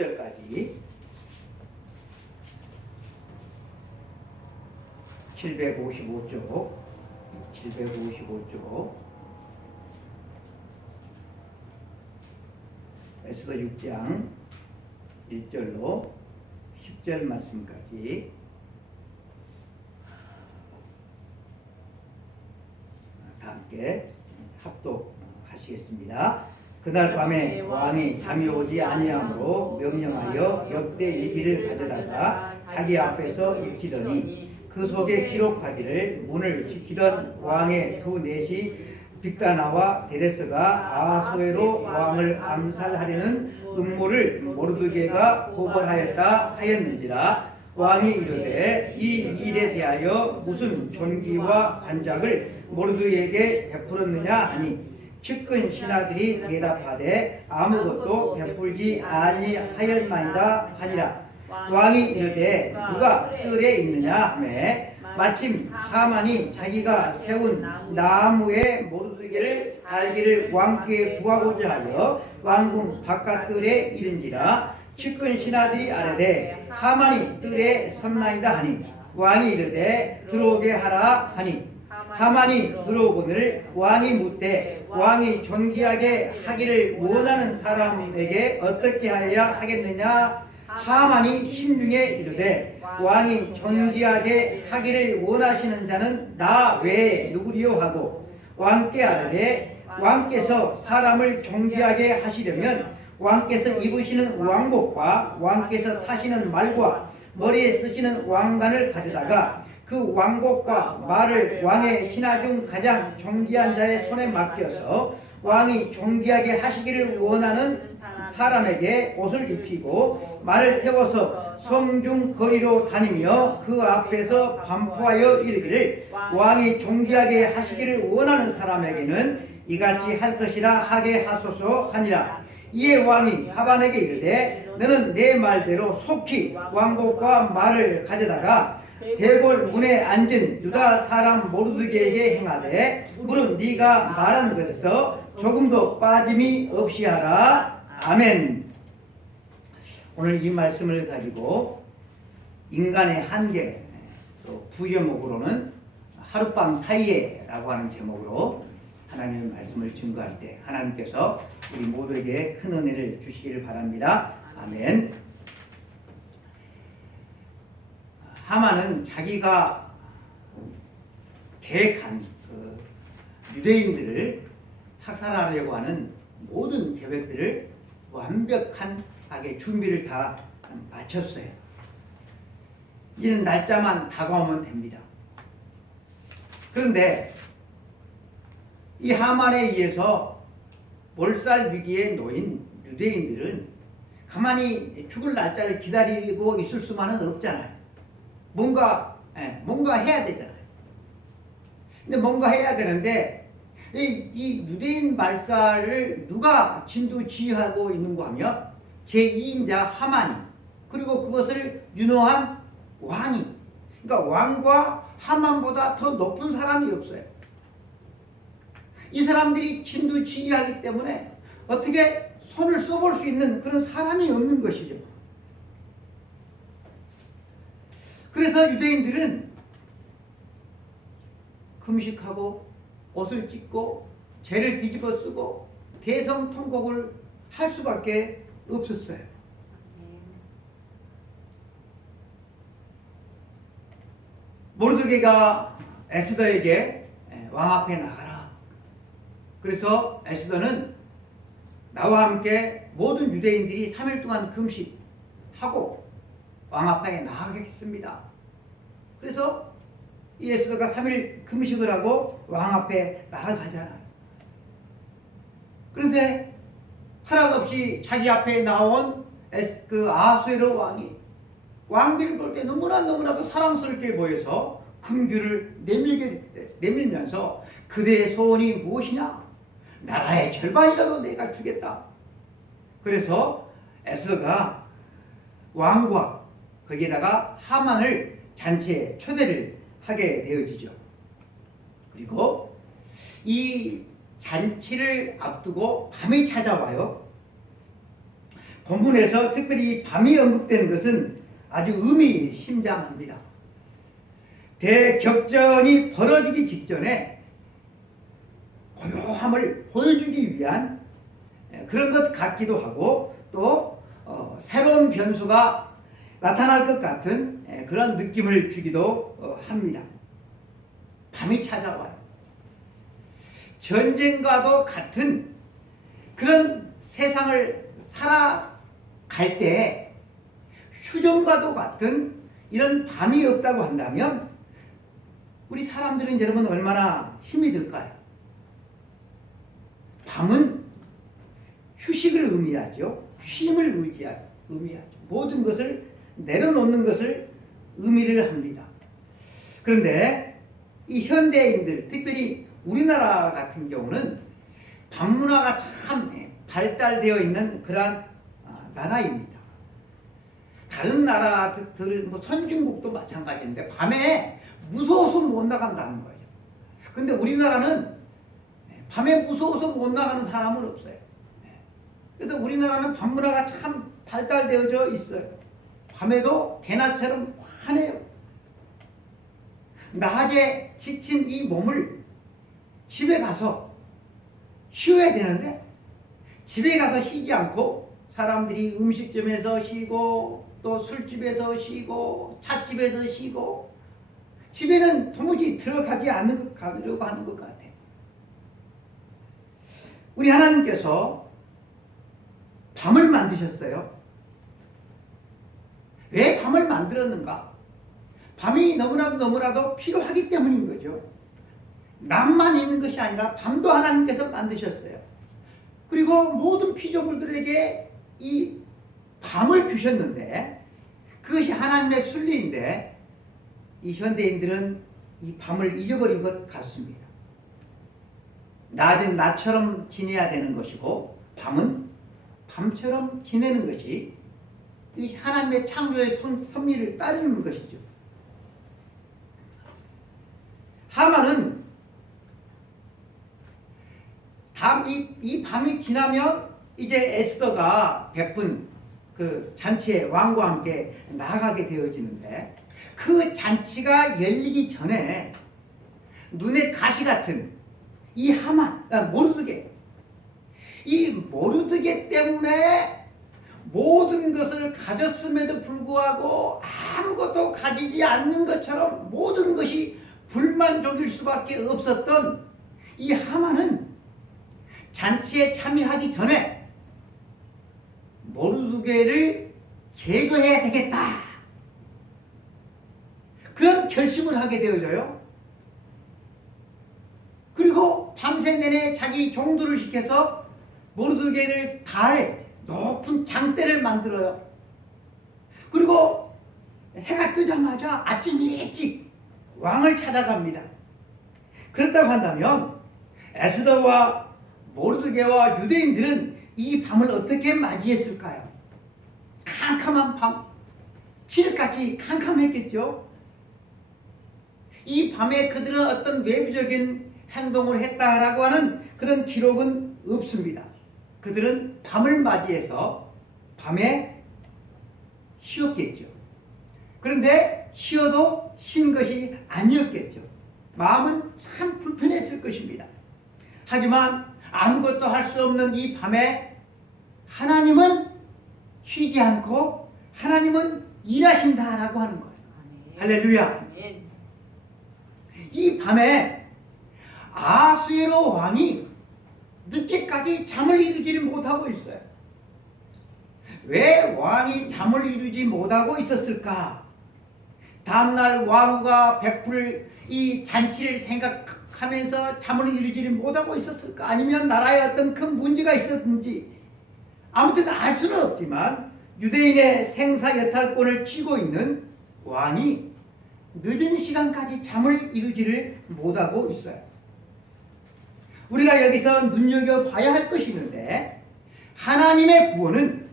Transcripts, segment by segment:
10절까지 755쪽 에스더 6장 1절로 10절 말씀까지 다 함께 합독하시겠습니다. 그날 밤에 왕이 잠이 오지 아니하므로 명령하여 역대 일기를 가져다가 자기 앞에서 읽히더니 그 속에 기록하기를 문을 지키던 왕의 두 넷이 빅다나와 데레스가 아하수에로 왕을 암살하려는 음모를 모르드게가 고발하였다 하였는지라. 왕이 이르되 이 일에 대하여 무슨 존귀와 관작을 모르드게에게 베풀었느냐 하니 측근 신하들이 대답하되 아무것도 베풀지 아니하였나이다 하니라. 왕이 이르되 누가 뜰에 있느냐 하매 마침 하만이 자기가 세운 나무에 모르드게를 달기를 왕께 구하고자 하여 왕궁 바깥뜰에 이른지라. 측근 신하들이 아뢰되 하만이 뜰에 섰나이다 하니 왕이 이르되 들어오게 하라 하니 하만이 들어오거늘 왕이 묻되 왕이 존귀하게 하기를 원하는 사람에게 어떻게 하여야 하겠느냐. 하만이 심중에 이르되 왕이 존귀하게 하기를 원하시는 자는 나 외에 누구리요 하고 왕께 아뢰되 왕께서 사람을 존귀하게 하시려면 왕께서 입으시는 왕복과 왕께서 타시는 말과 머리에 쓰시는 왕관을 가져다가 그 왕복과 말을 왕의 신하 중 가장 존귀한 자의 손에 맡겨서 왕이 존귀하게 하시기를 원하는 사람에게 옷을 입히고 말을 태워서 성중 거리로 다니며 그 앞에서 반포하여 이르기를 왕이 존귀하게 하시기를 원하는 사람에게는 이같이 할 것이라 하게 하소서 하니라. 이에 왕이 하반에게 이르되 너는 내 말대로 속히 왕복과 말을 가져다가 대궐 문에 앉은 유다 사람 모르드게에게 행하되 물은 네가 말한 것에서 조금도 빠짐이 없이 하라. 아멘. 오늘 이 말씀을 가지고 인간의 한계, 또 부제목으로는 하룻밤 사이에 라고 하는 제목으로 하나님의 말씀을 증거할 때 하나님께서 우리 모두에게 큰 은혜를 주시기를 바랍니다. 아멘. 하만은 자기가 계획한 그 유대인들을 학살하려고 하는 모든 계획들을 완벽하게 준비를 다 마쳤어요. 이는 날짜만 다가오면 됩니다. 그런데 이 하만에 의해서 몰살 위기에 놓인 유대인들은 가만히 죽을 날짜를 기다리고 있을 수만은 없잖아요. 뭔가 해야 되잖아요. 근데 뭔가 해야 되는데 이 유대인 말살을 누가 진두지휘하고 있는가 하면 제2인자 하만이, 그리고 그것을 윤호한 왕이, 그러니까 왕과 하만보다 더 높은 사람이 없어요. 이 사람들이 진두지휘하기 때문에 어떻게 손을 써볼 수 있는 그런 사람이 없는 것이죠. 그래서 유대인들은 금식하고 옷을 찢고 죄를 뒤집어 쓰고 대성통곡을 할 수밖에 없었어요. 모르드게가 에스더에게 왕 앞에 나가라. 그래서 에스더는 나와 함께 모든 유대인들이 3일 동안 금식하고 왕 앞에 나가겠습니다. 그래서 이 에스더가 3일 금식을 하고 왕 앞에 나아가잖아요. 그런데 허락 없이 자기 앞에 나온 그 아하수에로 왕이 왕비를 볼 때 너무나도 사랑스럽게 보여서 금규를 내밀면서 그대의 소원이 무엇이냐? 나라의 절반이라도 내가 주겠다. 그래서 에스더가 왕과 거기에다가 하만을 잔치에 초대를 하게 되어지죠. 그리고 이 잔치를 앞두고 밤이 찾아와요. 본문에서 특별히 밤이 언급된 것은 아주 의미심장합니다. 대격전이 벌어지기 직전에 고요함을 보여주기 위한 그런 것 같기도 하고 또 새로운 변수가 나타날 것 같은 그런 느낌을 주기도 합니다. 밤이 찾아와요. 전쟁과도 같은 그런 세상을 살아갈 때 휴전과도 같은 이런 밤이 없다고 한다면 우리 사람들은 여러분 얼마나 힘이 들까요? 밤은 휴식을 의미하죠. 쉼을 의미하죠. 모든 것을 내려놓는 것을 의미를 합니다. 그런데 이 현대인들, 특별히 우리나라 같은 경우는 밤문화가 참 발달되어 있는 그러한 나라입니다. 다른 나라들, 뭐 선진국도 마찬가지인데 밤에 무서워서 못 나간다는 거예요. 근데 우리나라는 밤에 무서워서 못 나가는 사람은 없어요. 그래서 우리나라는 밤문화가 참 발달되어져 있어요. 밤에도 대낮처럼 환해요. 낮에 지친 이 몸을 집에 가서 쉬어야 되는데 집에 가서 쉬지 않고 사람들이 음식점에서 쉬고 또 술집에서 쉬고 찻집에서 쉬고 집에는 도무지 들어가지 않으려고 하는 것 같아요. 우리 하나님께서 밤을 만드셨어요. 왜 밤을 만들었는가? 밤이 너무나도 필요하기 때문인 거죠. 낮만 있는 것이 아니라 밤도 하나님께서 만드셨어요. 그리고 모든 피조물들에게 이 밤을 주셨는데 그것이 하나님의 순리인데 이 현대인들은 이 밤을 잊어버린 것 같습니다. 낮은 낮처럼 지내야 되는 것이고 밤은 밤처럼 지내는 것이 이 하나님의 창조의 섭리를 따르는 것이죠. 하만은 이 밤이 지나면 이제 에스더가 베푼 그 잔치에 왕과 함께 나아가게 되어지는데 그 잔치가 열리기 전에 눈에 가시 같은 이 하만, 모르드게, 이 모르드게 때문에 모든 것을 가졌음에도 불구하고 아무것도 가지지 않는 것처럼 모든 것이 불만족일 수밖에 없었던 이 하만은 잔치에 참여하기 전에 모르드게를 제거해야 되겠다. 그런 결심을 하게 되어져요. 그리고 밤새 내내 자기 종들을 시켜서 모르드게를 달 높은 장대를 만들어요. 그리고 해가 뜨자마자 아침 일찍 왕을 찾아갑니다. 그렇다고 한다면 에스더와 모르드게와 유대인들은 이 밤을 어떻게 맞이했을까요? 캄캄한 밤, 칠흑같이 캄캄했겠죠. 이 밤에 그들은 어떤 외부적인 행동을 했다라고 하는 그런 기록은 없습니다. 그들은 밤을 맞이해서 밤에 쉬었겠죠. 그런데 쉬어도 쉰 것이 아니었겠죠. 마음은 참 불편했을 것입니다. 하지만 아무것도 할 수 없는 이 밤에 하나님은 쉬지 않고 하나님은 일하신다라고 하는 거예요. 할렐루야. 이 밤에 아수에로 왕이 늦게까지 잠을 이루지를 못하고 있어요. 왜 왕이 잠을 이루지 못하고 있었을까? 다음날 왕후가 베풀 이 잔치를 생각하면서 잠을 이루지를 못하고 있었을까? 아니면 나라에 어떤 큰 문제가 있었는지 아무튼 알 수는 없지만 유대인의 생사여탈권을 쥐고 있는 왕이 늦은 시간까지 잠을 이루지를 못하고 있어요. 우리가 여기서 눈여겨봐야 할 것이 있는데 하나님의 구원은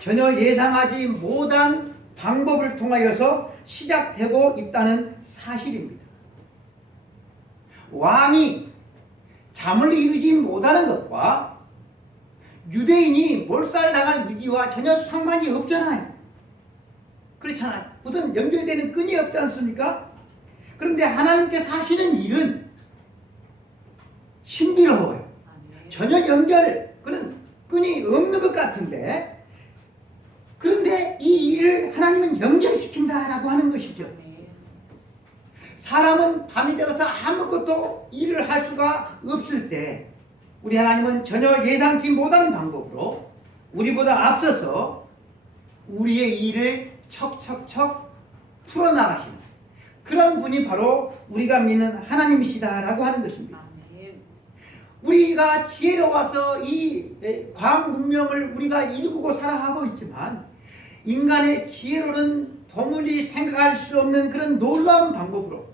전혀 예상하지 못한 방법을 통하여서 시작되고 있다는 사실입니다. 왕이 잠을 이루지 못하는 것과 유대인이 몰살당할 위기와 전혀 상관이 없잖아요. 그렇잖아요. 무슨 연결되는 끈이 없지 않습니까? 그런데 하나님께서 하시는 일은 신비로워요. 전혀 그런 끈이 없는 것 같은데, 그런데 이 일을 하나님은 연결시킨다라고 하는 것이죠. 사람은 밤이 되어서 아무것도 일을 할 수가 없을 때 우리 하나님은 전혀 예상치 못한 방법으로 우리보다 앞서서 우리의 일을 척척척 풀어나가시는 그런 분이 바로 우리가 믿는 하나님이시다라고 하는 것입니다. 우리가 지혜로워서 이 과학 문명을 우리가 일구고 살아가고 있지만 인간의 지혜로는 도무지 생각할 수 없는 그런 놀라운 방법으로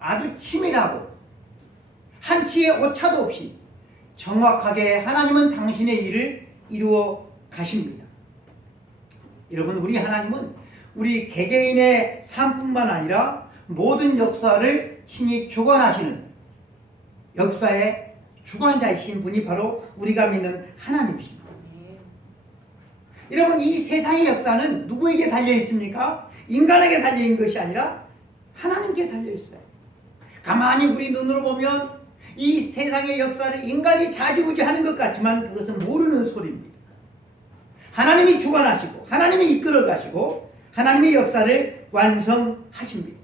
아주 치밀하고 한치의 오차도 없이 정확하게 하나님은 당신의 일을 이루어 가십니다. 여러분, 우리 하나님은 우리 개개인의 삶뿐만 아니라 모든 역사를 친히 주관하시는 역사의 주관자이신 분이 바로 우리가 믿는 하나님이십니다. 여러분, 이 세상의 역사는 누구에게 달려 있습니까? 인간에게 달려 있는 것이 아니라 하나님께 달려 있어요. 가만히 우리 눈으로 보면 이 세상의 역사를 인간이 좌지우지하는 것 같지만 그것은 모르는 소리입니다. 하나님이 주관하시고 하나님이 이끌어가시고 하나님의 역사를 완성하십니다.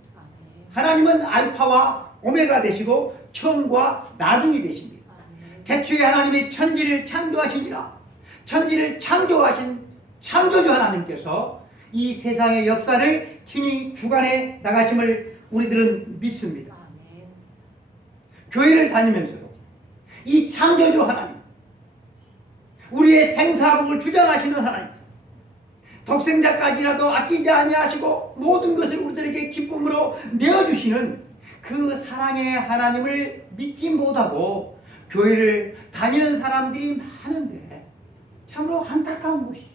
하나님은 알파와 오메가 되시고 처음과 나중이 되십니다. 태초에 하나님이 천지를 창조하시니라. 천지를 창조하신 창조주 하나님께서 이 세상의 역사를 친히 주관해 나가심을 우리들은 믿습니다. 교회를 다니면서도 이 창조주 하나님, 우리의 생사복을 주장하시는 하나님, 독생자까지라도 아끼지 아니하시고 모든 것을 우리들에게 기쁨으로 내어주시는 그 사랑의 하나님을 믿지 못하고 교회를 다니는 사람들이 많은데 참으로 안타까운 것이죠.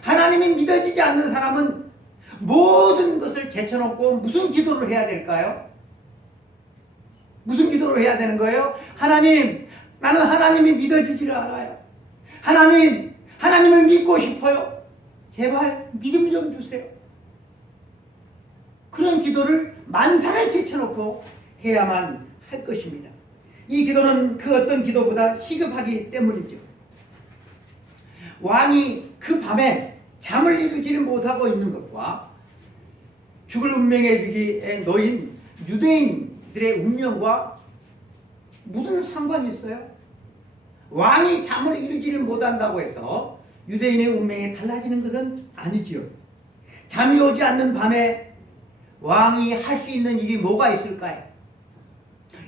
하나님이 믿어지지 않는 사람은 모든 것을 제쳐놓고 무슨 기도를 해야 될까요? 무슨 기도를 해야 되는 거예요? 하나님, 나는 하나님이 믿어지지를 않아요. 하나님, 하나님을 믿고 싶어요. 제발 믿음 좀 주세요. 그런 기도를 만사를 제쳐놓고 해야만 할 것입니다. 이 기도는 그 어떤 기도보다 시급하기 때문이죠. 왕이 그 밤에 잠을 이루지를 못하고 있는 것과 죽을 운명의 위기에 놓인 유대인들의 운명과 무슨 상관이 있어요? 왕이 잠을 이루지를 못한다고 해서 유대인의 운명이 달라지는 것은 아니지요. 잠이 오지 않는 밤에 왕이 할 수 있는 일이 뭐가 있을까요?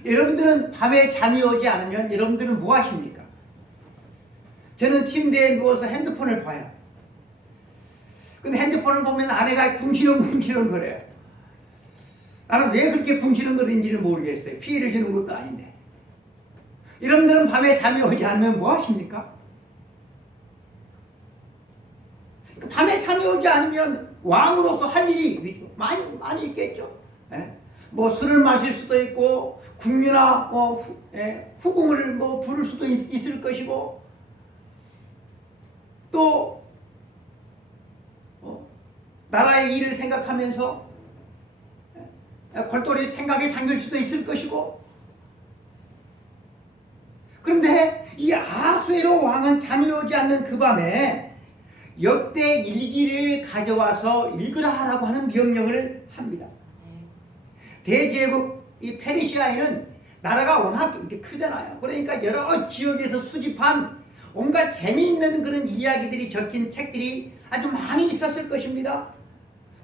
여러분들은 밤에 잠이 오지 않으면 여러분들은 뭐 하십니까? 저는 침대에 누워서 핸드폰을 봐요. 근데 핸드폰을 보면 아내가 궁시렁궁시렁 거려요. 나는 왜 그렇게 궁시렁거리는지를 모르겠어요. 피해를 주는 것도 아닌데. 여러분들은 밤에 잠이 오지 않으면 뭐 하십니까? 밤에 잠이 오지 않으면 왕으로서 할 일이 많이 있겠죠. 뭐 술을 마실 수도 있고 궁유나 후궁을 부를 수도 있을 것이고 또 나라의 일을 생각하면서 골똘히 생각에 잠길 수도 있을 것이고, 그런데 이 아수에로 왕은 잠이 오지 않는 그 밤에 역대 일기를 가져와서 읽으라라고 하는 명령을 합니다. 대제국 이 페르시아에는 나라가 워낙 이렇게 크잖아요. 그러니까 여러 지역에서 수집한 온갖 재미있는 그런 이야기들이 적힌 책들이 아주 많이 있었을 것입니다.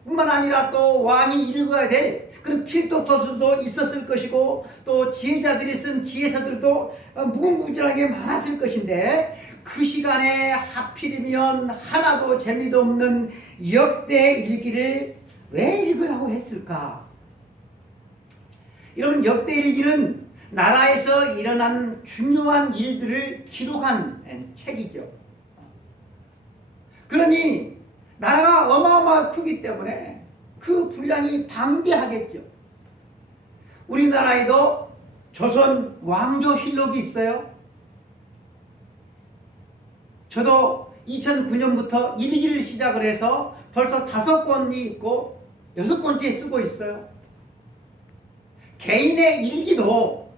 뿐만 아니라 또 왕이 읽어야 될 그런 필독 도서도 있었을 것이고 또 지혜자들이 쓴 지혜서들도 무궁무진하게 많았을 것인데 그 시간에 하필이면 하나도 재미도 없는 역대 일기를 왜 읽으라고 했을까? 여러분, 역대 일기는 나라에서 일어난 중요한 일들을 기록한 책이죠. 그러니 나라가 어마어마하게 크기 때문에 그 분량이 방대하겠죠. 우리나라에도 조선 왕조실록이 있어요. 저도 2009년부터 일기를 시작을 해서 벌써 5권이 있고 6권째 쓰고 있어요. 개인의 일기도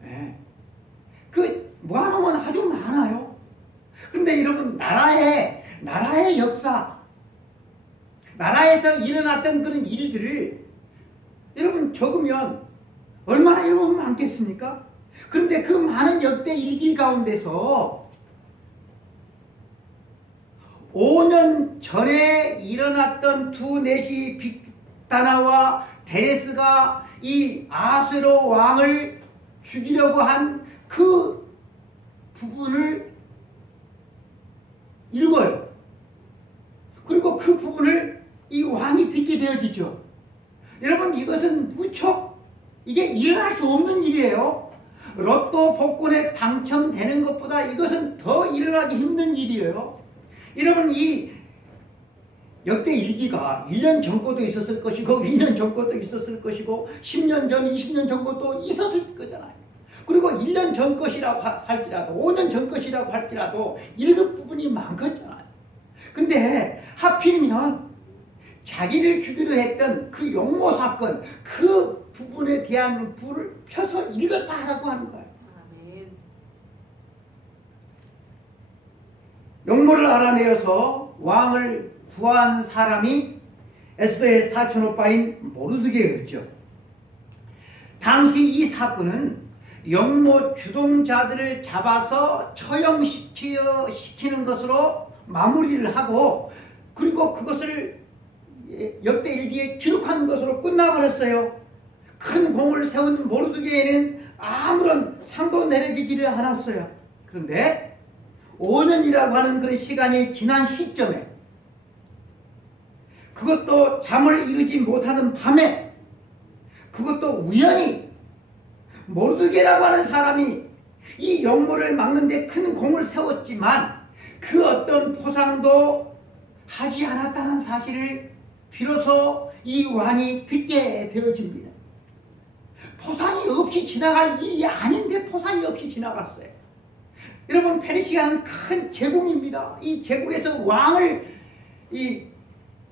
그 모아놓으면 아주 많아요. 그런데 여러분 나라의 역사, 나라에서 일어났던 그런 일들을 여러분 적으면 얼마나 여러분 많겠습니까? 그런데 그 많은 역대 일기 가운데서 5년 전에 일어났던 두 내시 빅다나와 데레스가 이 아수르 왕을 죽이려고 한 그 부분을 읽어요. 그리고 그 부분을 이 왕이 듣게 되어지죠. 여러분, 이것은 무척 이게 일어날 수 없는 일이에요. 로또 복권에 당첨되는 것보다 이것은 더 일어나기 힘든 일이에요. 여러분, 이 역대 일기가 1년 전 것도 있었을 것이고 2년 전 것도 있었을 것이고 10년 전, 20년 전 것도 있었을 거잖아요. 그리고 1년 전 것이라고 할지라도 5년 전 것이라고 할지라도 읽을 부분이 많겠잖아요. 근데 하필이면 자기를 주기로 했던 그 용모 사건, 그 부분에 대한 불을 펴서 읽었다라고 하는 거예요. 용모를 알아내어서 왕을 구한 사람이 에스더의 사촌오빠인 모르드게였죠. 당시 이 사건은 용모 주동자들을 잡아서 처형시키는 것으로 마무리를 하고 그리고 그것을 역대 일기에 기록하는 것으로 끝나버렸어요. 큰 공을 세운 모르드게에는 아무런 상도 내려지지를 않았어요. 그런데 5년이라고 하는 그런 시간이 지난 시점에 그것도 잠을 이루지 못하는 밤에 그것도 우연히 모르드게라고 하는 사람이 이 용모를 막는데 큰 공을 세웠지만 그 어떤 포상도 하지 않았다는 사실을 비로소 이 왕이 듣게 되어집니다. 포상이 없이 지나갈 일이 아닌데 포상이 없이 지나갔어요. 여러분, 페르시아는 큰 제국입니다. 이 제국에서 왕을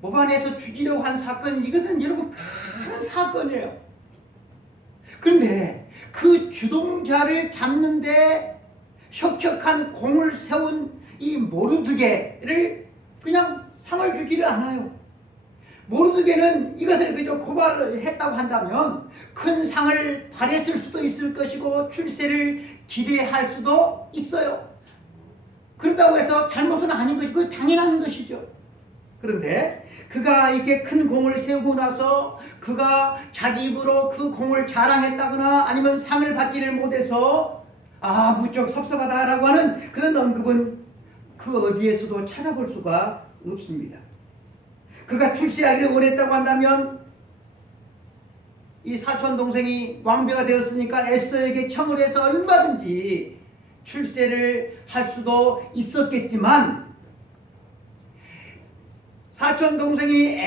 모반에서 죽이려고 한 사건, 이것은 여러분 큰 사건이에요. 그런데 그 주동자를 잡는데 혁혁한 공을 세운 이 모르드게를 그냥 상을 주지를 않아요. 모르드게는 이것을 그저 고발을 했다고 한다면 큰 상을 바랬을 수도 있을 것이고 출세를 기대할 수도 있어요. 그런다고 해서 잘못은 아닌 것이고 그 당연한 것이죠. 그런데 그가 이렇게 큰 공을 세우고 나서 그가 자기 입으로 그 공을 자랑했다거나 아니면 상을 받지를 못해서 무척 섭섭하다라고 하는 그런 언급은 그 어디에서도 찾아볼 수가 없습니다. 그가 출세하기를 원했다고 한다면 이 사촌 동생이 왕비가 되었으니까 에스더에게 청을 해서 얼마든지 출세를 할 수도 있었겠지만 사촌 동생이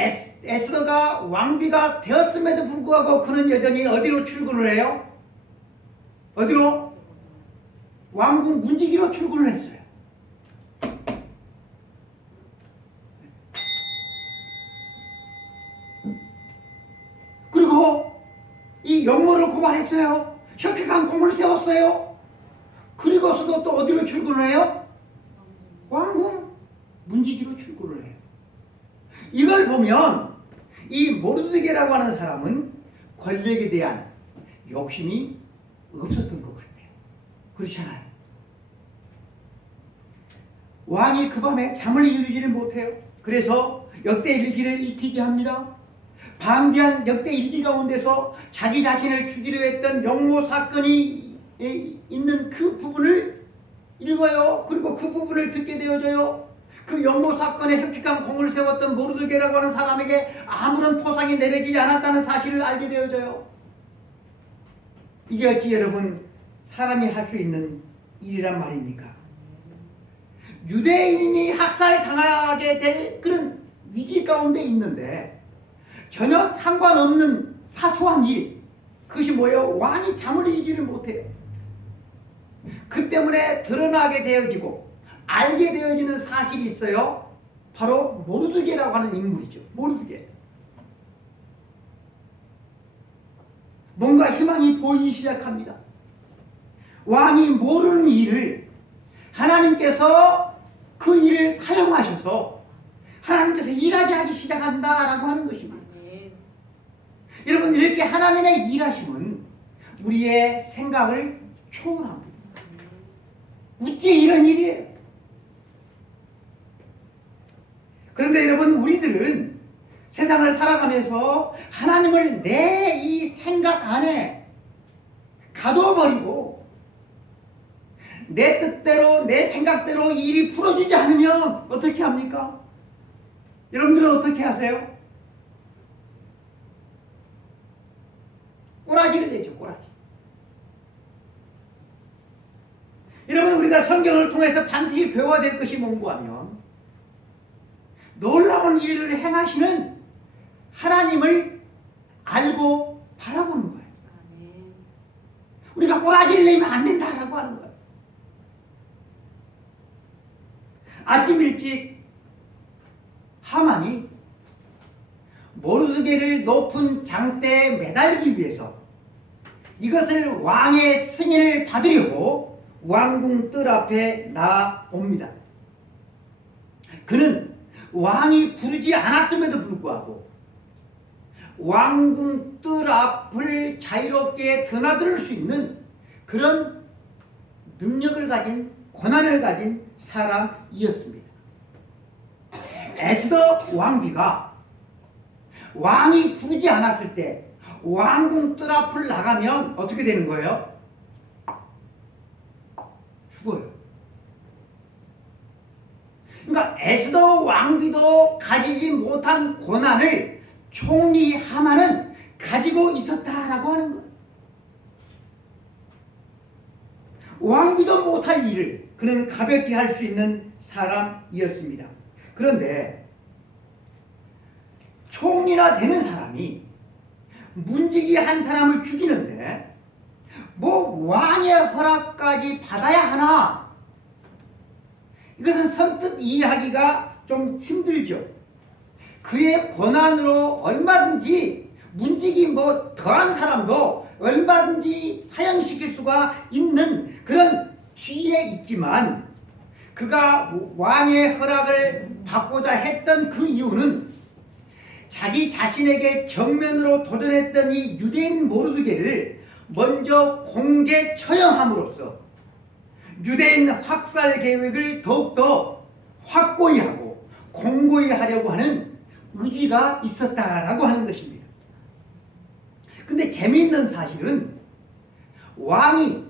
에스더가 왕비가 되었음에도 불구하고 그는 여전히 어디로 출근을 해요? 어디로? 왕궁 문지기로 출근을 했어요. 그리고 이 용모를 고발했어요. 혁혁한 공을 세웠어요. 그리고서도 또 어디로 출근을 해요? 왕궁 문지기로 출근을 해요. 이걸 보면 이 모르드게라고 하는 사람은 권력에 대한 욕심이 없었던 것 같아요. 그렇잖아요. 왕이 그 밤에 잠을 이루지를 못해요. 그래서 역대 일기를 익히게 합니다. 방대한 역대 일기 가운데서 자기 자신을 죽이려 했던 용모 사건이 있는 그 부분을 읽어요. 그리고 그 부분을 듣게 되어져요. 그 용모 사건에 혁혁한 공을 세웠던 모르드게라고 하는 사람에게 아무런 포상이 내려지지 않았다는 사실을 알게 되어져요. 이게 어찌 여러분 사람이 할 수 있는 일이란 말입니까? 유대인이 학살당하게 될 그런 위기 가운데 있는데 전혀 상관없는 사소한 일, 그것이 뭐예요? 왕이 잠을 이루지를 못해요. 그 때문에 드러나게 되어지고 알게 되어지는 사실이 있어요. 바로 모르드게라고 하는 인물이죠. 모르드게. 뭔가 희망이 보이기 시작합니다. 왕이 모르는 일을 하나님께서 그 일을 사용하셔서 하나님께서 일하게 하기 시작한다라고 하는 것입니다. 여러분, 이렇게 하나님의 일하심은 우리의 생각을 초월합니다. 어찌 이런 일이에요? 그런데 여러분, 우리들은 세상을 살아가면서 하나님을 내 이 생각 안에 가둬버리고 내 뜻대로 내 생각대로 일이 풀어지지 않으면 어떻게 합니까? 여러분들은 어떻게 하세요? 꼬라지를 내죠. 꼬라지. 여러분, 우리가 성경을 통해서 반드시 배워야 될 것이 뭔고하면 놀라운 일을 행하시는 하나님을 알고 바라보는 거예요. 우리가 꼬라지를 내면 안 된다라고 하는 거예요. 아침 일찍 하만이 모르드게를 높은 장대에 매달기 위해서 이것을 왕의 승인을 받으려고 왕궁 뜰 앞에 나옵니다. 그는 왕이 부르지 않았음에도 불구하고 왕궁 뜰 앞을 자유롭게 드나들 수 있는 그런 능력을 가진, 권한을 가진 사람이었습니다. 에스더 왕비가 왕이 부르지 않았을 때 왕궁 뜰 앞을 나가면 어떻게 되는 거예요? 죽어요. 그러니까 에스더 왕비도 가지지 못한 고난을 총리 하만은 가지고 있었다라고 하는 거예요. 왕비도 못할 일을 그는 가볍게 할 수 있는 사람이었습니다. 그런데 총리나 되는 사람이 문지기 한 사람을 죽이는데 뭐 왕의 허락까지 받아야 하나? 이것은 선뜻 이해하기가 좀 힘들죠. 그의 권한으로 얼마든지 문지기 뭐 더한 사람도 얼마든지 사형시킬 수가 있는 그런 지위에 있지만 그가 왕의 허락을 받고자 했던 그 이유는 자기 자신에게 정면으로 도전했던 이 유대인 모르드게를 먼저 공개 처형함으로써 유대인 확살 계획을 더욱더 확고히 하고 공고히 하려고 하는 의지가 있었다라고 하는 것입니다. 근데 재미있는 사실은 왕이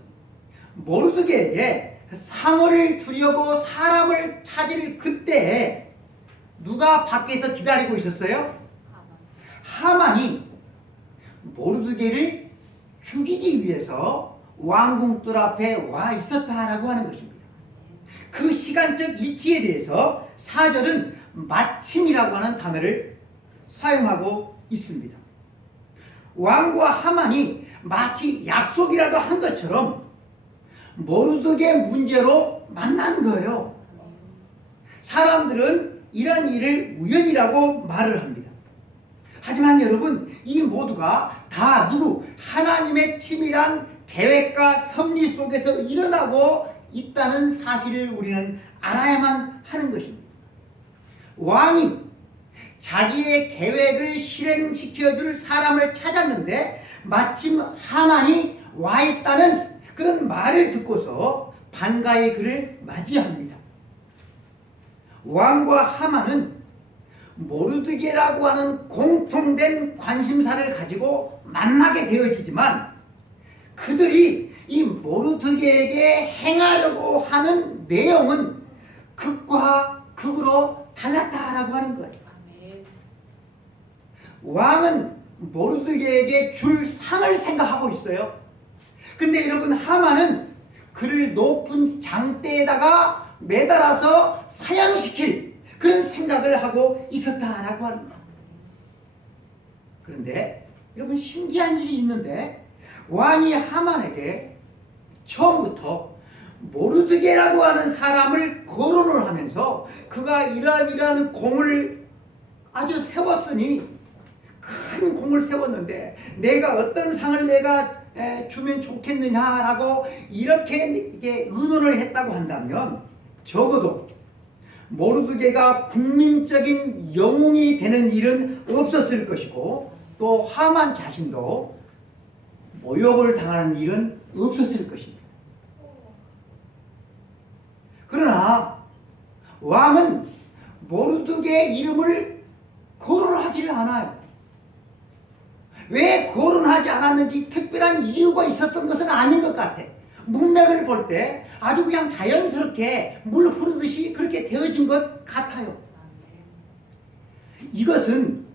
모르드게에게 상을 주려고 사람을 찾을 그때에 누가 밖에서 기다리고 있었어요? 하만이 모르드게를 죽이기 위해서 왕궁 뜰 앞에 와 있었다라고 하는 것입니다. 그 시간적 일치에 대해서 사절은 마침이라고 하는 단어를 사용하고 있습니다. 왕과 하만이 마치 약속이라도 한 것처럼 모르드게 문제로 만난 거예요. 사람들은 이런 일을 우연이라고 말을 합니다. 하지만 여러분, 이 모두가 다 누구? 하나님의 치밀한 계획과 섭리 속에서 일어나고 있다는 사실을 우리는 알아야만 하는 것입니다. 왕이 자기의 계획을 실행시켜줄 사람을 찾았는데 마침 하만이 와 있다는 그런 말을 듣고서 반가의 그를 맞이합니다. 왕과 하만은 모르드게라고 하는 공통된 관심사를 가지고 만나게 되어지지만 그들이 이 모르드게에게 행하려고 하는 내용은 극과 극으로 달랐다라고 하는 거예요. 왕은 모르드게에게 줄 상을 생각하고 있어요. 근데 여러분, 하만은 그를 높은 장대에다가 매달아서 사형시킬 그런 생각을 하고 있었다라고 하는 거예요. 그런데 여러분, 신기한 일이 있는데 왕이 하만에게 처음부터 모르드게라고 하는 사람을 거론을 하면서 그가 이러한 공을 아주 세웠으니 큰 공을 세웠는데 내가 어떤 상을 내가 주면 좋겠느냐라고 이렇게 의논을 했다고 한다면 적어도 모르드게가 국민적인 영웅이 되는 일은 없었을 것이고 또 하만 자신도 모욕을 당하는 일은 없었을 것입니다. 그러나 왕은 모르드게의 이름을 거론하지를 않아요. 왜 거론하지 않았는지 특별한 이유가 있었던 것은 아닌 것 같아. 문맥을 볼 때 아주 그냥 자연스럽게 물 흐르듯이 그렇게 되어진 것 같아요. 이것은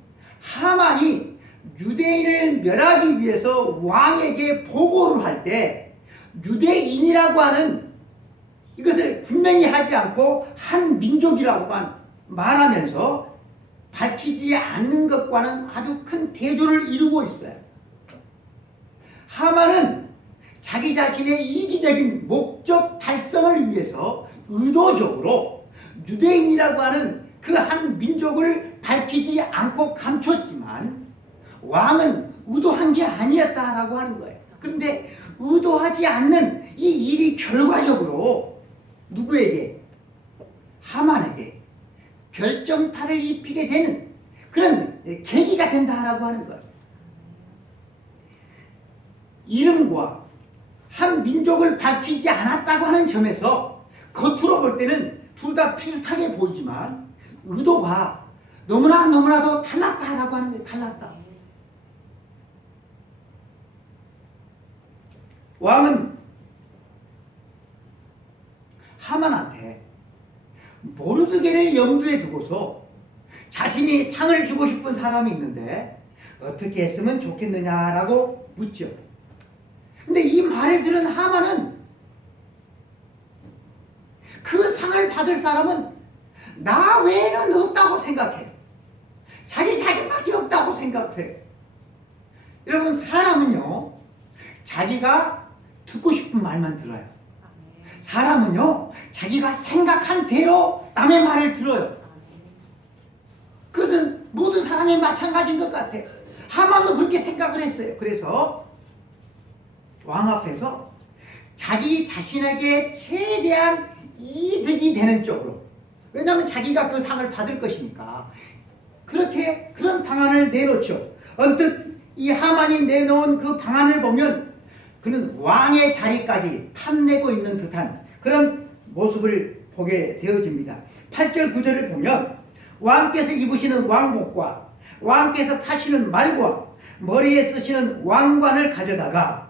하만이 유대인을 멸하기 위해서 왕에게 보고를 할 때 유대인이라고 하는 이것을 분명히 하지 않고 한 민족이라고만 말하면서 밝히지 않는 것과는 아주 큰 대조를 이루고 있어요. 하만은 자기 자신의 이기적인 목적 달성을 위해서 의도적으로 유대인이라고 하는 그 한 민족을 밝히지 않고 감췄지만 왕은 의도한 게 아니었다라고 하는 거예요. 그런데 의도하지 않는 이 일이 결과적으로 누구에게? 하만에게 결정타를 입히게 되는 그런 계기가 된다라고 하는 거예요. 이름과 한 민족을 밝히지 않았다고 하는 점에서 겉으로 볼 때는 둘 다 비슷하게 보이지만 의도가 너무나도 달랐다라고 하는 거예요. 달랐다. 왕은 하만한테 모르드게를 염두에 두고서 자신이 상을 주고 싶은 사람이 있는데 어떻게 했으면 좋겠느냐라고 묻죠. 근데 이 말을 들은 하만은 그 상을 받을 사람은 나 외에는 없다고 생각해요. 자기 자신밖에 없다고 생각해요. 여러분, 사람은요 자기가 듣고 싶은 말만 들어요. 사람은요 자기가 생각한 대로 남의 말을 들어요. 그것은 모든 사람이 마찬가지인 것 같아요. 하만도 그렇게 생각을 했어요. 그래서 왕 앞에서 자기 자신에게 최대한 이득이 되는 쪽으로, 왜냐하면 자기가 그 상을 받을 것이니까 그런 방안을 내놓죠. 언뜻 이 하만이 내놓은 그 방안을 보면 그는 왕의 자리까지 탐내고 있는 듯한 그런 모습을 보게 되어집니다. 8절 9절을 보면 왕께서 입으시는 왕복과 왕께서 타시는 말과 머리에 쓰시는 왕관을 가져다가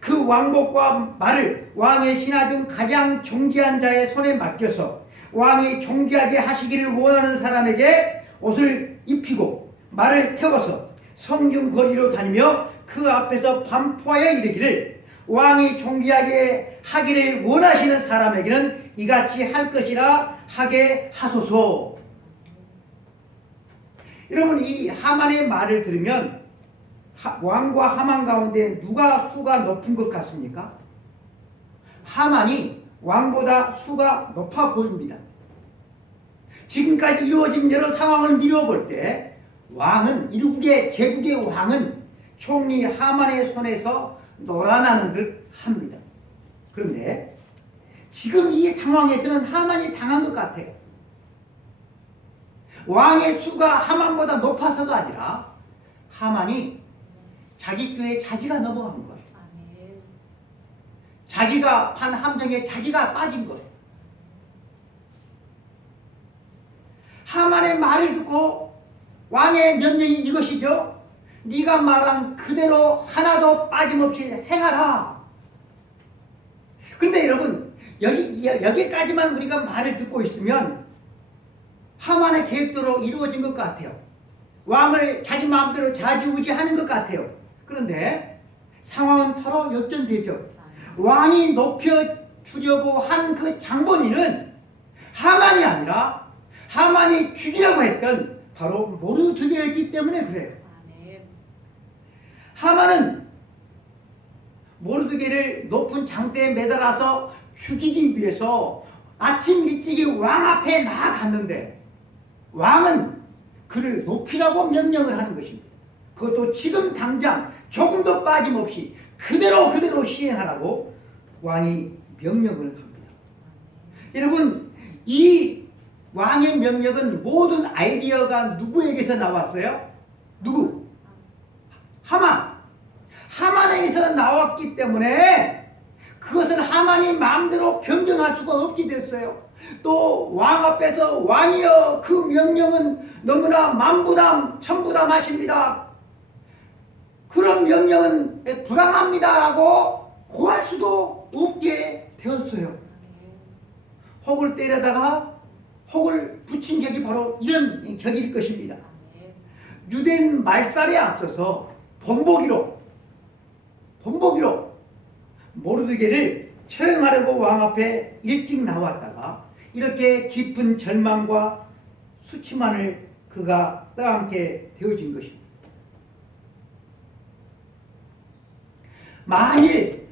그 왕복과 말을 왕의 신하 중 가장 존귀한 자의 손에 맡겨서 왕이 존귀하게 하시기를 원하는 사람에게 옷을 입히고 말을 태워서 성중 거리로 다니며 그 앞에서 반포하여 이르기를 왕이 존귀하게 하기를 원하시는 사람에게는 이같이 할 것이라 하게 하소서. 여러분, 이 하만의 말을 들으면 왕과 하만 가운데 누가 수가 높은 것 같습니까? 하만이 왕보다 수가 높아 보입니다. 지금까지 이루어진 여러 상황을 미뤄볼 때 왕은, 제국의 왕은 총리 하만의 손에서 놀아나는 듯 합니다. 그런데 지금 이 상황에서는 하만이 당한 것 같아요. 왕의 수가 하만보다 높아서가 아니라 하만이 자기 꾀에 자기가 넘어간 거예요. 자기가 판 함정에 자기가 빠진 거예요. 하만의 말을 듣고 왕의 명령이 이것이죠. 네가 말한 그대로 하나도 빠짐없이 행하라. 그런데 여러분, 여기까지만 우리가 말을 듣고 있으면 하만의 계획대로 이루어진 것 같아요. 왕을 자기 마음대로 좌지우지하는 것 같아요. 그런데 상황은 바로 역전되죠. 왕이 높여주려고 한 그 장본인은 하만이 아니라 하만이 죽이려고 했던 바로 모르드게였기 때문에 그래요. 하만은 모르드게를 높은 장대에 매달아서 죽이기 위해서 아침 일찍이 왕 앞에 나아갔는데 왕은 그를 높이라고 명령을 하는 것입니다. 그것도 지금 당장 조금도 빠짐없이 그대로 시행하라고 왕이 명령을 합니다. 여러분, 이 왕의 명령은 모든 아이디어가 누구에게서 나왔어요? 누구? 하만에게서 나왔기 때문에 그것을 하만이 마음대로 변경할 수가 없게 됐어요. 또 왕 앞에서 왕이여 그 명령은 너무나 만부담 천부담하십니다. 그런 명령은 불안합니다라고 고할 수도 없게 되었어요. 혹을 때려다가 혹을 붙인 격이 바로 이런 격일 것입니다. 유대인 말살에 앞서서 본보기로 모르드게를 처형하려고 왕 앞에 일찍 나왔다가 이렇게 깊은 절망과 수치만을 그가 떠안게 되어진 것입니다. 만일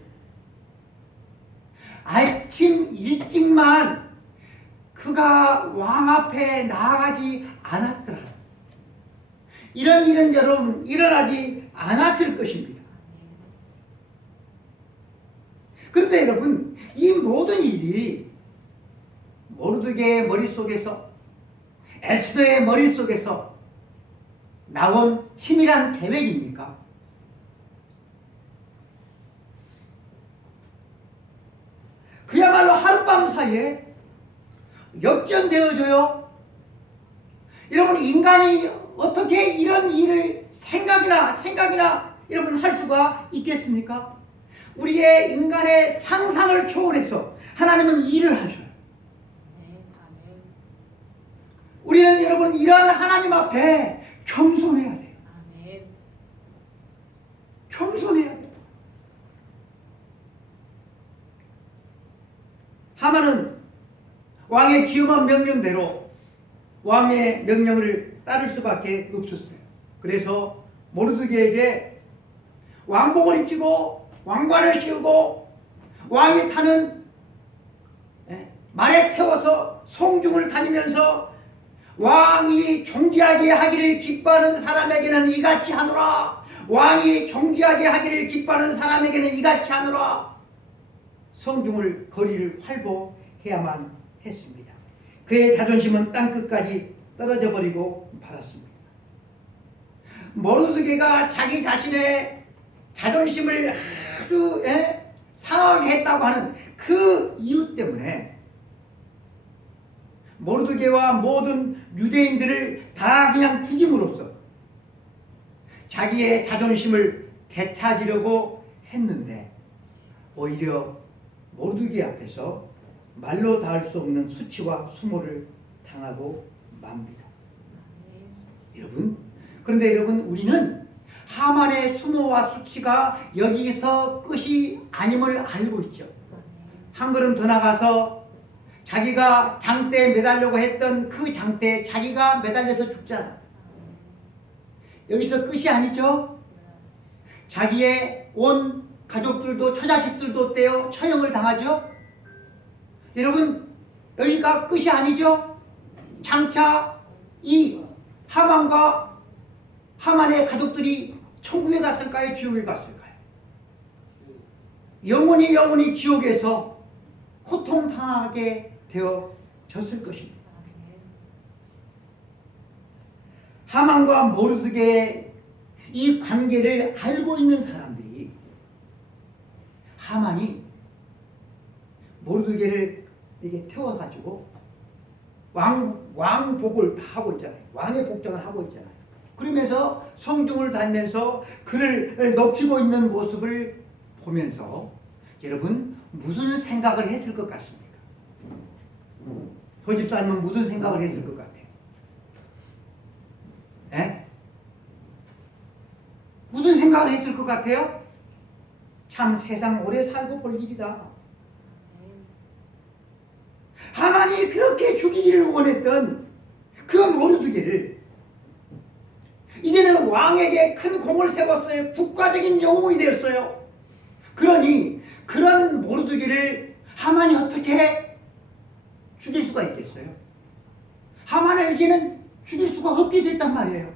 아침 일찍만 그가 왕 앞에 나아가지 않았더라도 이런 일은 여러분 일어나지 않았을 것입니다. 그런데 여러분, 이 모든 일이 모르드게의 머릿속에서, 에스더의 머릿속에서 나온 치밀한 계획입니까? 그야말로 하룻밤 사이에 역전되어져요. 여러분, 인간이 어떻게 이런 일을 생각이나 여러분 할 수가 있겠습니까? 우리의 인간의 상상을 초월해서 하나님은 일을 하셔요. 우리는 여러분 이러한 하나님 앞에 겸손해야 돼요. 겸손해야 돼요. 하만은 왕의 지엄한 명령대로 왕의 명령을 따를 수밖에 없었어요. 그래서 모르드게에게 왕복을 입히고 왕관을 씌우고 왕이 타는 말에 태워서 송중을 다니면서 왕이 존귀하게 하기를 기뻐하는 사람에게는 이같이 하노라. 왕이 존귀하게 하기를 기뻐하는 사람에게는 이같이 하노라. 성중을 거리를 활보해야만 했습니다. 그의 자존심은 땅끝까지 떨어져 버리고 말았습니다. 모르드게가 자기 자신의 자존심을 아주 상하게 했다고 하는 그 이유 때문에 모르드게와 모든 유대인들을 다 그냥 죽임으로써 자기의 자존심을 되찾으려고 했는데 오히려 모르드게 앞에서 말로 닿을 수 없는 수치와 수모를 당하고 맙니다. 여러분, 그런데 여러분, 우리는 하만의 수모와 수치가 여기서 끝이 아님을 알고 있죠. 한 걸음 더 나가서 자기가 장대에 매달려고 했던 그 장대에 자기가 매달려서 죽잖아. 여기서 끝이 아니죠. 자기의 온 가족들도 처자식들도 떼어 처형을 당하죠. 여러분, 여기가 끝이 아니죠. 장차 이 하만과 하만의 가족들이 천국에 갔을까요? 지옥에 갔을까요? 영원히 지옥에서 고통당하게 되어졌을 것입니다. 하만과 모르드게의 이 관계를 알고 있는 사람들이 하만이 모르드게를 이렇게 태워가지고 왕복을 다 하고 있잖아요. 왕의 복장을 하고 있잖아요. 그러면서 성중을 다니면서 그를 높이고 있는 모습을 보면서 여러분 무슨 생각을 했을 것 같습니까? 호집사님은 무슨 생각을 했을 것 같아요? 에? 무슨 생각을 했을 것 같아요? 참 세상 오래 살고 볼 일이다. 하만이 그렇게 죽이기를 원했던 그 모르드게를 이제는 왕에게 큰 공을 세웠어요. 국가적인 영웅이 되었어요. 그러니 그런 모르드게를 하만이 어떻게 죽일 수가 있겠어요? 하만을 이제는 죽일 수가 없게 됐단 말이에요.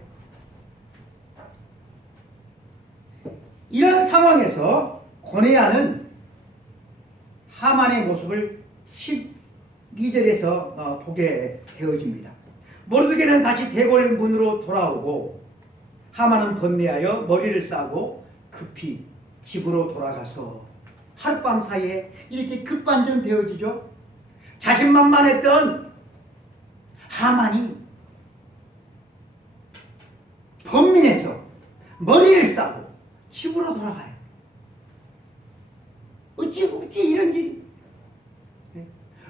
이런 상황에서 고네아는 하만의 모습을 12절에서 보게 되어집니다. 모르드게는 다시 대궐 문으로 돌아오고 하만은 번뇌하여 머리를 싸고 급히 집으로 돌아가서 하룻밤 사이에 이렇게 급반전되어지죠. 자신만만했던 하만이 번민해서 머리를 싸고 집으로 돌아가요. 어찌 이런 일이?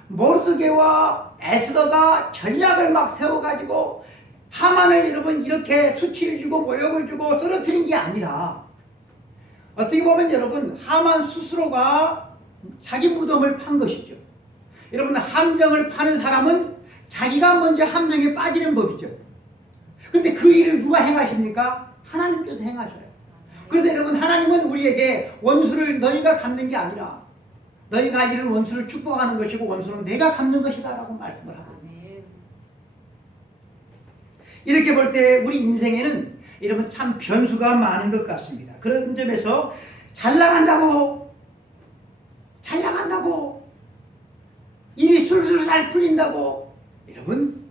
모르드게와 에스더가 전략을 막 세워가지고 하만을 여러분 이렇게 수치를 주고 모욕을 주고 떨어뜨린 게 아니라 어떻게 보면 여러분 하만 스스로가 자기 무덤을 판 것이죠. 여러분 함정을 파는 사람은 자기가 먼저 함정에 빠지는 법이죠. 그런데 그 일을 누가 행하십니까? 하나님께서 행하셔요. 그래서 여러분 하나님은 우리에게 원수를 너희가 갚는 게 아니라 너희가 이런 원수를 축복하는 것이고 원수는 내가 갚는 것이다 라고 말씀을 하고 이렇게 볼 때 우리 인생에는 여러분 참 변수가 많은 것 같습니다. 그런 점에서 잘 나간다고 일이 술술 잘 풀린다고 여러분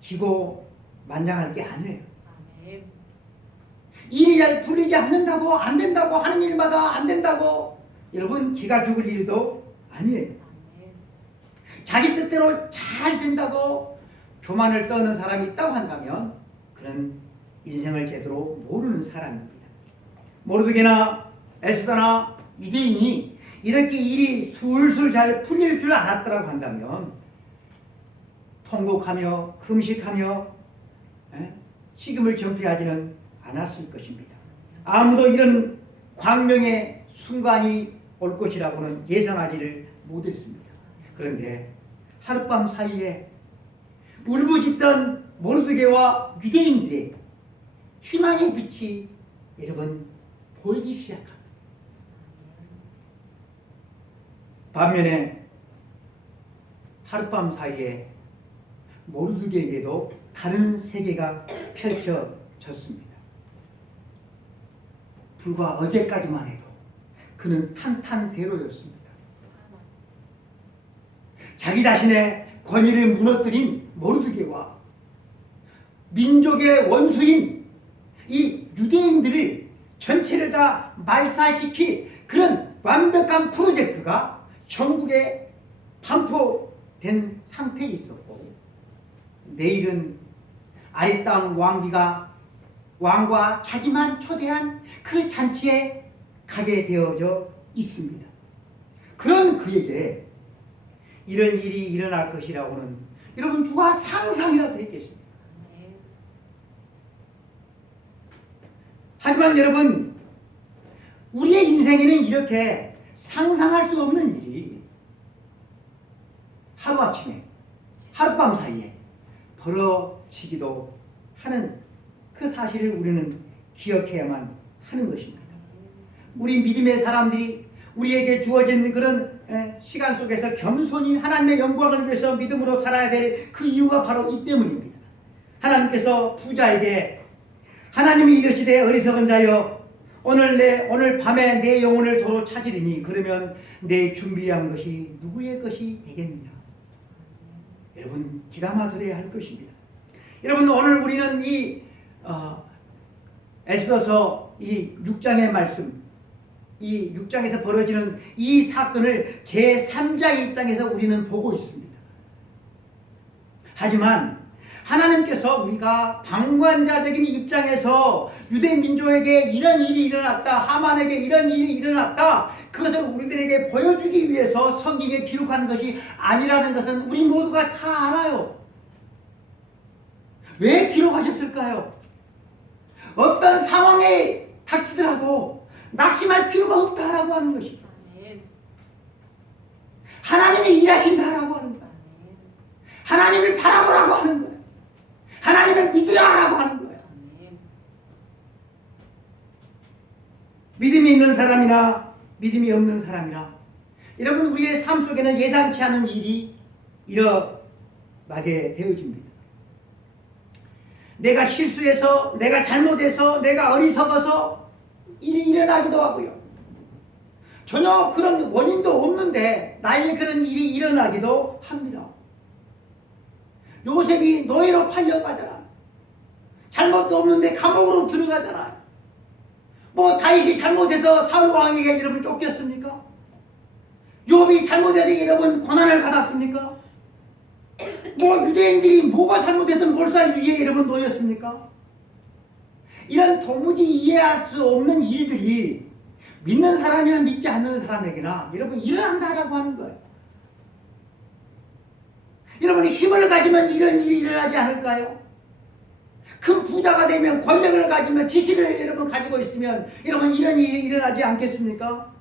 기고만장할 게 아니에요. 일이 잘 풀리지 않는다고 안 된다고 하는 일마다 안 된다고 여러분 기가 죽을 일도 아니에요. 자기 뜻대로 잘 된다고 교만을 떠는 사람이 있다고 한다면 그는 인생을 제대로 모르는 사람입니다. 모르드게나 에스더나 유대인이 이렇게 일이 술술 잘 풀릴 줄 알았더라고 한다면 통곡하며 금식하며 식음을 전폐하지는 않았을 것입니다. 아무도 이런 광명의 순간이 올 것이라고는 예상하지를 못했습니다. 그런데 하룻밤 사이에 울부짖던 모르드게와 유대인들의 희망의 빛이 여러분 보이기 시작합니다. 반면에 하룻밤 사이에 모르드게에게도 다른 세계가 펼쳐졌습니다. 불과 어제까지만 해도 그는 탄탄대로였습니다. 자기 자신의 권위를 무너뜨린 모르드게와 민족의 원수인 이 유대인들을 전체를 다 말살시킬 그런 완벽한 프로젝트가 전국에 반포된 상태에 있었고 내일은 아리따운 왕과 자기만 초대한 그 잔치에 가게 되어져 있습니다. 그런 그에게 이런 일이 일어날 것이라고는 여러분 누가 상상이라도 했겠습니까? 하지만 여러분 우리의 인생에는 이렇게 상상할 수 없는 일이 하루아침에 하룻밤 사이에 벌어지기도 하는 그 사실을 우리는 기억해야만 하는 것입니다. 우리 믿음의 사람들이 우리에게 주어진 그런 시간 속에서 겸손히 하나님의 영광을 위해서 믿음으로 살아야 될 그 이유가 바로 이 때문입니다. 하나님께서 부자에게 하나님이 이르시되 어리석은 자여 오늘 밤에 내 영혼을 도로 찾으리니 그러면 내 준비한 것이 누구의 것이 되겠느냐. 여러분 귀담아 들어야 할 것입니다. 여러분 오늘 우리는 이 에스더서 이 6장의 말씀 이 6장에서 벌어지는 이 사건을 제3장 입장에서 우리는 보고 있습니다. 하지만 하나님께서 우리가 방관자적인 입장에서 유대 민족에게 이런 일이 일어났다, 하만에게 이런 일이 일어났다, 그것을 우리들에게 보여주기 위해서 성경에 기록한 것이 아니라는 것은 우리 모두가 다 알아요. 왜 기록하셨을까요? 어떤 상황에 닥치더라도 낙심할 필요가 없다라고 하는 것이죠. 하나님이 일하신다라고 하는 거예요. 하나님을 바라보라고 하는 거예요. 하나님을 믿으라고 하는 거예요. 믿음이 있는 사람이나 믿음이 없는 사람이나 여러분 우리의 삶 속에는 예상치 않은 일이 일어나게 되어집니다. 내가 실수해서, 내가 잘못해서, 내가 어리석어서 일이 일어나기도 하고요. 전혀 그런 원인도 없는데 나에게 그런 일이 일어나기도 합니다. 요셉이 노예로 팔려가잖아. 잘못도 없는데 감옥으로 들어가잖아. 뭐 다윗이 잘못해서 사울 왕에게 여러분 쫓겼습니까? 욥이 잘못해서 여러분 고난을 받았습니까? 뭐 유대인들이 뭐가 잘못해서 몰살 위에 여러분 놓였습니까? 이런 도무지 이해할 수 없는 일들이 믿는 사람이나 믿지 않는 사람에게나 여러분 일어난다라고 하는 거예요. 여러분이 힘을 가지면 이런 일이 일어나지 않을까요? 큰 부자가 되면, 권력을 가지면, 지식을 여러분 가지고 있으면 여러분 이런 일이 일어나지 않겠습니까?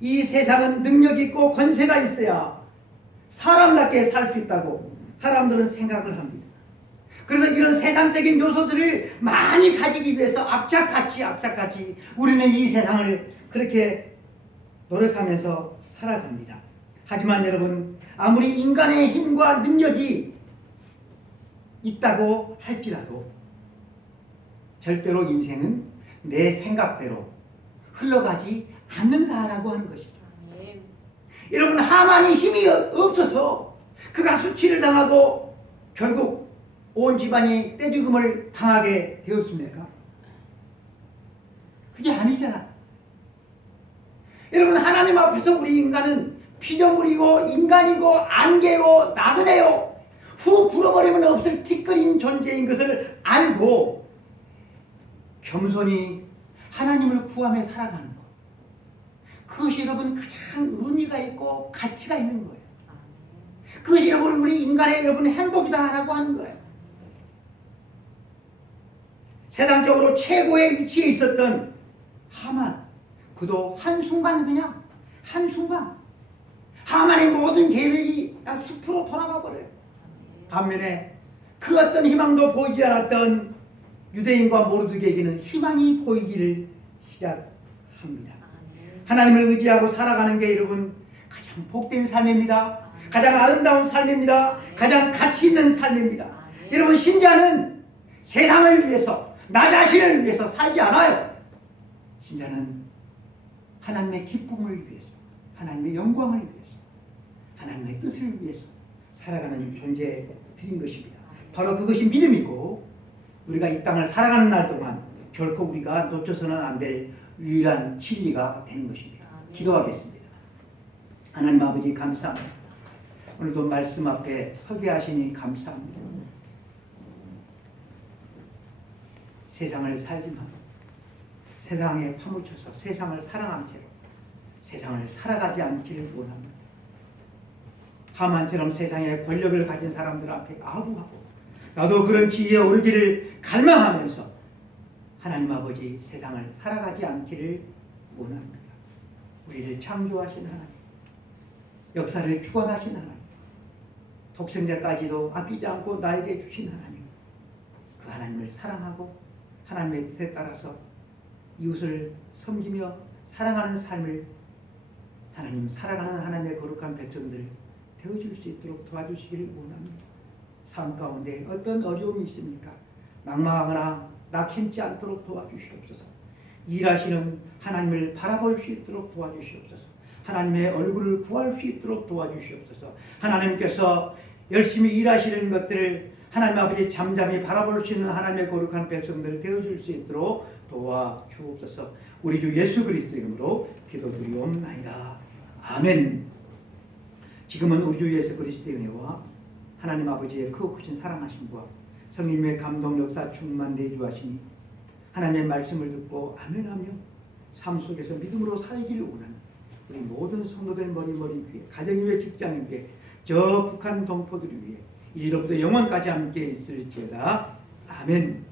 이 세상은 능력 있고 권세가 있어야 사람답게 살 수 있다고 사람들은 생각을 합니다. 그래서 이런 세상적인 요소들을 많이 가지기 위해서 악착같이 우리는 이 세상을 그렇게 노력하면서 살아갑니다. 하지만 여러분 아무리 인간의 힘과 능력이 있다고 할지라도 절대로 인생은 내 생각대로 흘러가지 않는다라고 하는 것이죠. 여러분 하만이 힘이 없어서 그가 수치를 당하고 결국 온 집안이 떼죽음을 당하게 되었습니까? 그게 아니잖아. 여러분 하나님 앞에서 우리 인간은 피조물이고 인간이고 안개요 나그네요 후 불어버리면 없을 티끌인 존재인 것을 알고 겸손히 하나님을 구하며 살아가는 것, 그것이 여러분 가장 의미가 있고 가치가 있는 거예요. 그것이 여러분 우리 인간의 여러분 행복이다라고 하는 거예요. 세상적으로 최고의 위치에 있었던 하만, 그도 한순간 그냥 한순간 하만의 모든 계획이 약 숲으로 돌아가 버려요. 반면에 그 어떤 희망도 보이지 않았던 유대인과 모르드게에게는 희망이 보이기를 시작합니다. 하나님을 의지하고 살아가는 게 여러분 가장 복된 삶입니다. 가장 아름다운 삶입니다. 가장 가치 있는 삶입니다. 여러분 신자는 세상을 위해서 나 자신을 위해서 살지 않아요. 신자는 하나님의 기쁨을 위해서, 하나님의 영광을 위해서, 하나님의 뜻을 위해서 살아가는 존재들인 것입니다. 바로 그것이 믿음이고 우리가 이 땅을 살아가는 날 동안 결코 우리가 놓쳐서는 안 될 유일한 진리가 되는 것입니다. 기도하겠습니다. 하나님 아버지 감사합니다. 오늘도 말씀 앞에 서게 하시니 감사합니다. 세상을 살지만 세상에 파묻혀서 세상을 사랑한 채로 세상을 살아가지 않기를 원합니다. 하만처럼 세상에 권력을 가진 사람들 앞에 아부하고 나도 그런 지위에 오르기를 갈망하면서 하나님 아버지 세상을 살아가지 않기를 원합니다. 우리를 창조하신 하나님, 역사를 주관하신 하나님, 독생자까지도 아끼지 않고 나에게 주신 하나님, 그 하나님을 사랑하고 하나님의 뜻에 따라서 이웃을 섬기며 사랑하는 삶을 하나님 살아가는 하나님의 거룩한 백성들 되어줄 수 있도록 도와주시기를 원합니다. 삶 가운데 어떤 어려움이 있습니까? 낙망하거나 낙심치 않도록 도와주시옵소서. 일하시는 하나님을 바라볼 수 있도록 도와주시옵소서. 하나님의 얼굴을 구할 수 있도록 도와주시옵소서. 하나님께서 열심히 일하시는 것들을 하나님 아버지 잠잠히 바라볼 수 있는 하나님의 거룩한 백성들 되어줄 수 있도록 도와주옵소서. 우리 주 예수 그리스도 이름으로 기도드리옵나이다. 아멘. 지금은 우리 주 예수 그리스도의 은혜와 하나님 아버지의 크고 크신 사랑하심과 성령님의 감동 역사 충만 내주하시니 하나님의 말씀을 듣고 아멘하며 삶 속에서 믿음으로 살기를 원하는 우리 모든 성도들 머리 위에, 가정 위에, 직장 위에, 저 북한 동포들 위해 이제로부터 영원까지 함께 있을지어다. 아멘.